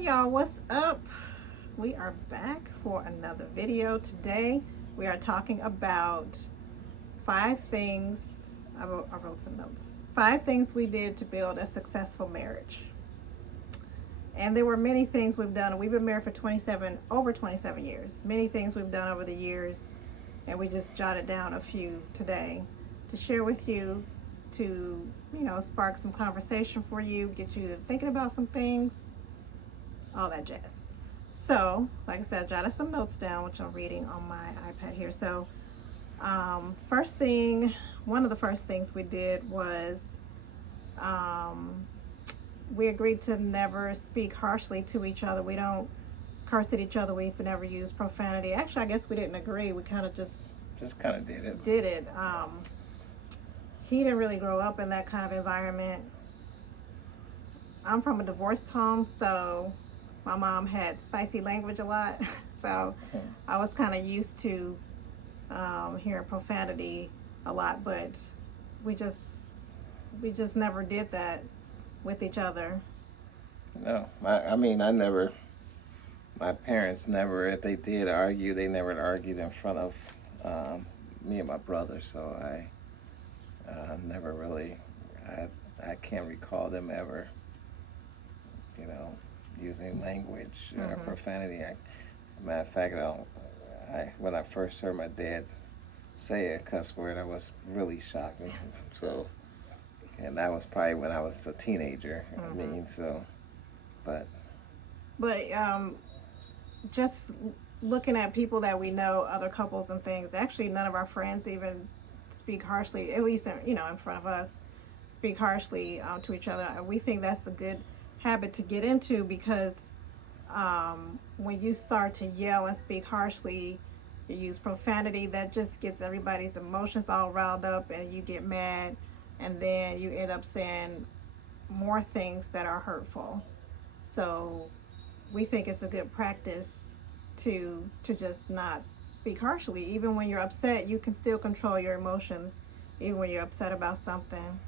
Hey y'all, what's up? We are back for another video. Today we are talking about five things. I wrote some notes. Five things we did to build a successful marriage. And there were many things we've done. We've been married for over 27 years. Many things we've done over the years. And we just jotted down a few today to share with you to, spark some conversation for you, get you thinking about some things, all that jazz. So, like I said, I jotted some notes down, which I'm reading on my iPad here. So, one of the first things we did was we agreed to never speak harshly to each other. We don't curse at each other. We've never used profanity. Actually, I guess we didn't agree. We kind of just kind of did it. Did it. He didn't really grow up in that kind of environment. I'm from a divorced home, so my mom had spicy language a lot. So I was kind of used to hearing profanity a lot, but we just never did that with each other. No, my parents never, if they did argue, they never argued in front of me and my brother, so I never really, I can't recall them ever, using language or profanity. Matter of fact, when I first heard my dad say a cuss word, I was really shocked. So, and that was probably when I was a teenager. But just looking at people that we know, other couples and things, actually none of our friends even speak harshly, at least in front of us, speak harshly to each other. We think that's a good habit to get into, because when you start to yell and speak harshly, you use profanity, that just gets everybody's emotions all riled up, and you get mad, and then you end up saying more things that are hurtful. So we think it's a good practice to just not speak harshly. Even when you're upset, you can still control your emotions, even when you're upset about something.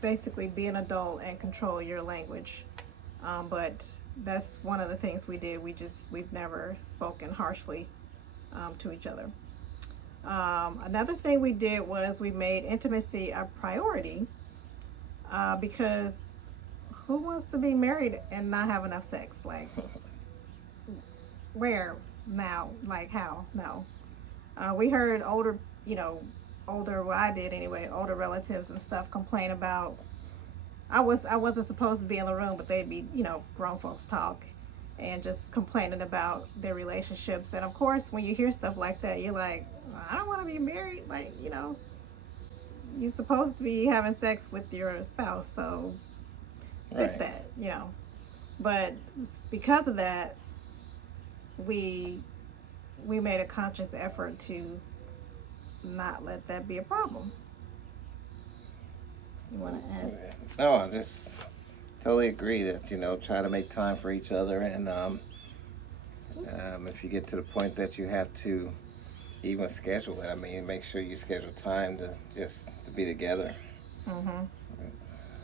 Basically be an adult and control your language. But that's one of the things we did. We've never spoken harshly to each other. Another thing we did was we made intimacy a priority, because who wants to be married and not have enough sex? Like, where now? Like, how? No. We heard older, well, I did anyway, older relatives and stuff complain about, I wasn't supposed to be in the room, but they'd be, grown folks talk and just complaining about their relationships. And of course, when you hear stuff like that, you're like, I don't want to be married. Like, you're supposed to be having sex with your spouse, so fix that, But because of that, we made a conscious effort to not let that be a problem. You want to add? No, I just totally agree that, try to make time for each other. And if you get to the point that you have to even schedule it, make sure you schedule time to be together.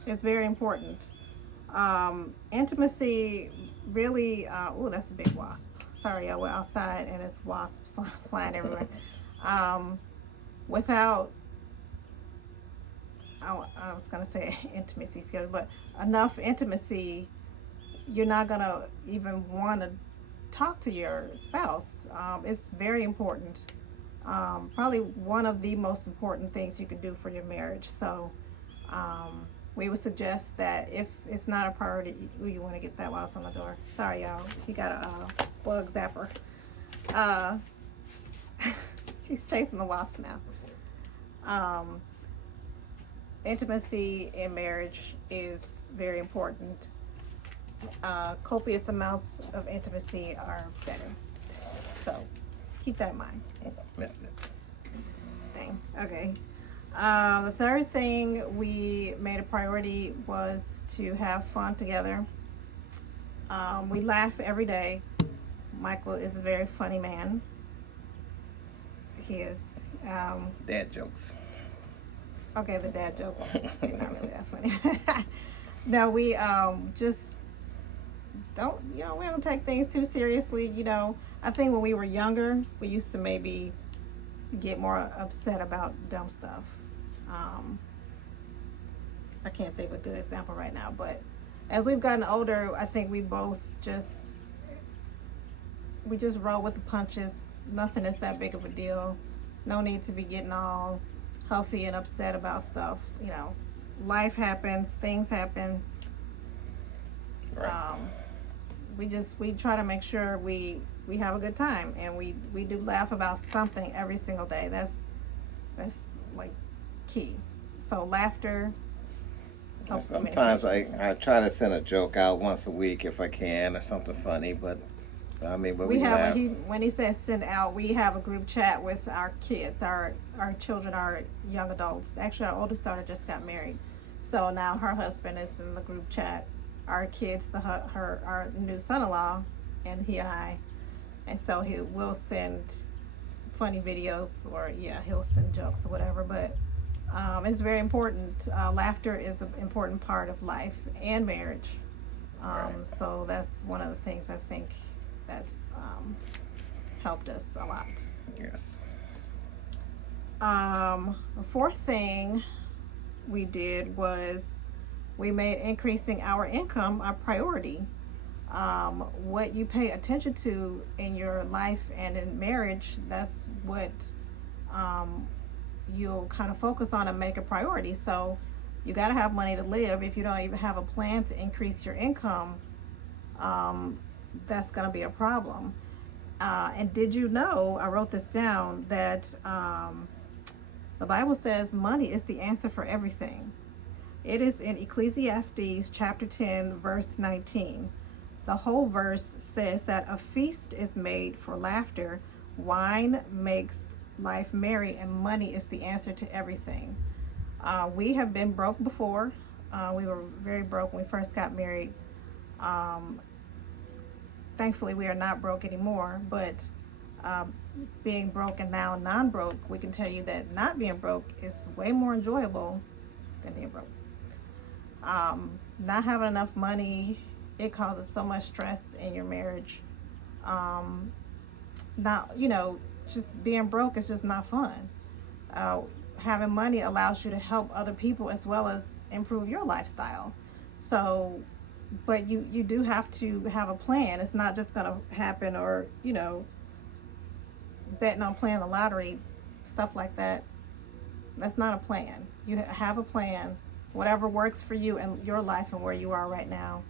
It's very important. Intimacy really, that's a big wasp. Sorry, y'all, we're outside and it's wasps flying everywhere. Without, I was going to say intimacy schedule, but enough intimacy, you're not going to even want to talk to your spouse. It's very important. Probably one of the most important things you can do for your marriage. So we would suggest that if it's not a priority, you want to get that while it's on the door. Sorry, y'all. He got a bug zapper. He's chasing the wasp now. Intimacy in marriage is very important. Copious amounts of intimacy are better. So keep that in mind. Missed it. Dang. Okay. The third thing we made a priority was to have fun together. We laugh every day. Michael is a very funny man. He is. Dad jokes. Okay, the dad jokes. They're not really that funny. No, we just don't, we don't take things too seriously. I think when we were younger, we used to maybe get more upset about dumb stuff. I can't think of a good example right now, but as we've gotten older, I think we both just roll with the punches. Nothing is that big of a deal. No need to be getting all huffy and upset about stuff. Life happens, things happen. Right. We try to make sure we have a good time, and we do laugh about something every single day. That's like key. So laughter. Sometimes I try to send a joke out once a week if I can, or something funny, but we have when he says send out, we have a group chat with our kids, our children, our young adults. Actually, our oldest daughter just got married, so now her husband is in the group chat. Our kids, our new son-in-law, and he and I, and so he will send funny videos, or he'll send jokes or whatever. But it's very important. Laughter is an important part of life and marriage. Right. So that's one of the things I think that's helped us a lot. Yes. The fourth thing we did was we made increasing our income a priority. What you pay attention to in your life and in marriage, that's what you'll kind of focus on and make a priority. So you got to have money to live. If you don't even have a plan to increase your income, that's going to be a problem. And did you know, I wrote this down, that the Bible says money is the answer for everything. It is in Ecclesiastes chapter 10, verse 19. The whole verse says that a feast is made for laughter, wine makes life merry, and money is the answer to everything. We have been broke before. We were very broke when we first got married. Thankfully, we are not broke anymore, but being broke and now non-broke, we can tell you that not being broke is way more enjoyable than being broke. Not having enough money, it causes so much stress in your marriage. Just being broke is just not fun. Having money allows you to help other people as well as improve your lifestyle. So, but you do have to have a plan. It's not just going to happen, or, betting on playing the lottery, stuff like that. That's not a plan. You have a plan, whatever works for you and your life and where you are right now.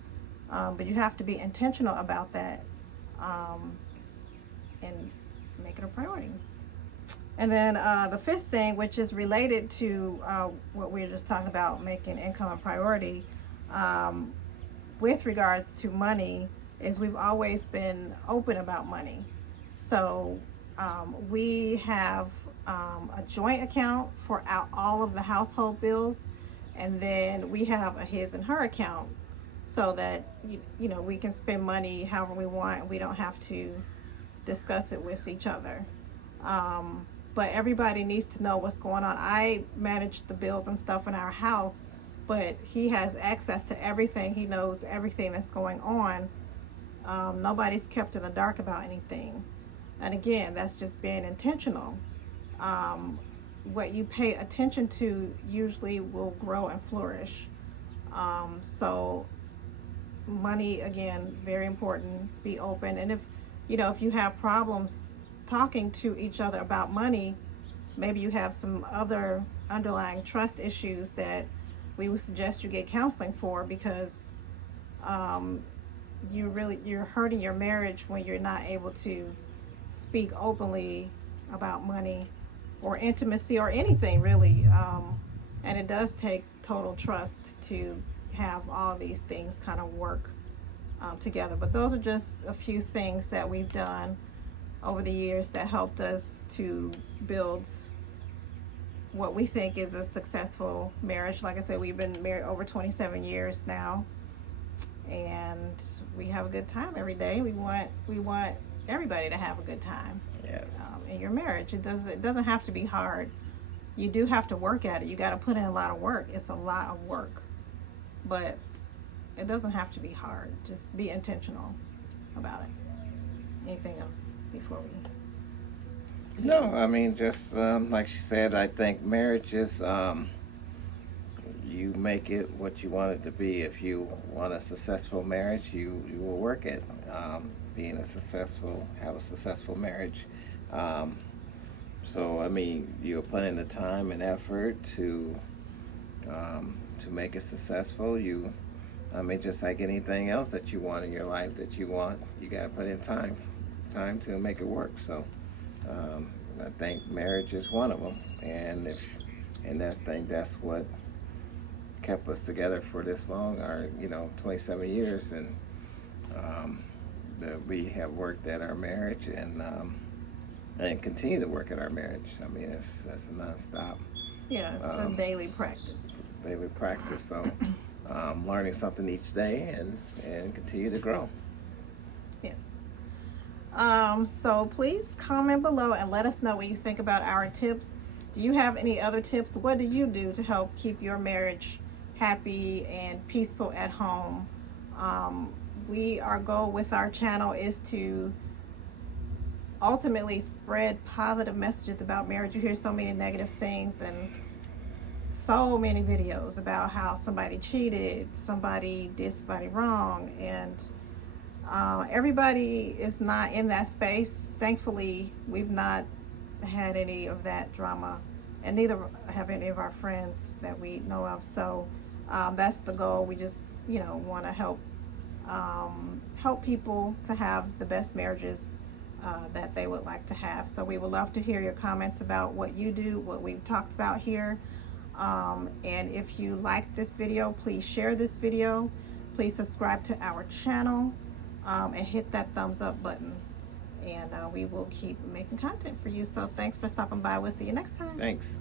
But you have to be intentional about that, and make it a priority. And then the fifth thing, which is related to what we were just talking about, making income a priority, with regards to money, is we've always been open about money. So we have a joint account for all of the household bills, and then we have a his and her account, so that we can spend money however we want. We don't have to discuss it with each other. But everybody needs to know what's going on. I manage the bills and stuff in our house, but he has access to everything. He knows everything that's going on. Nobody's kept in the dark about anything. And again, that's just being intentional. What you pay attention to usually will grow and flourish. So money, again, very important. Be open. And if you have problems talking to each other about money, maybe you have some other underlying trust issues that we would suggest you get counseling for, because you're hurting your marriage when you're not able to speak openly about money or intimacy or anything really. And it does take total trust to have all these things kind of work together. But those are just a few things that we've done over the years that helped us to build what we think is a successful marriage. Like I said, we've been married over 27 years now, and we have a good time every day. We want everybody to have a good time. Yes. In your marriage, it doesn't have to be hard. You do have to work at it. You got to put in a lot of work. It's a lot of work, but it doesn't have to be hard. Just be intentional about it. Anything else before we? No, I mean, just like she said, I think marriage is you make it what you want it to be. If you want a successful marriage, you will work it. Have a successful marriage. So I mean, you'll put in the time and effort to make it successful. I mean, just like anything else that you want in your life that you want, you got to put in time to make it work. So I think marriage is one of them, and I think that's what kept us together for this long, 27 years, and that we have worked at our marriage and continue to work at our marriage. I mean, that's a nonstop. Yeah, it's a daily practice. Daily practice. So learning something each day and continue to grow. Yes. So please comment below and let us know what you think about our tips. Do you have any other tips? What do you do to help keep your marriage happy and peaceful at home? Our goal with our channel is to ultimately spread positive messages about marriage. You hear so many negative things and so many videos about how somebody cheated, somebody did somebody wrong, and everybody is not in that space. Thankfully, we've not had any of that drama, and neither have any of our friends that we know of. So that's the goal. We just want to help people to have the best marriages that they would like to have. So we would love to hear your comments about what you do, what we've talked about here. And if you like this video, please share this video. Please subscribe to our channel and hit that thumbs up button. And we will keep making content for you. So thanks for stopping by. We'll see you next time. Thanks.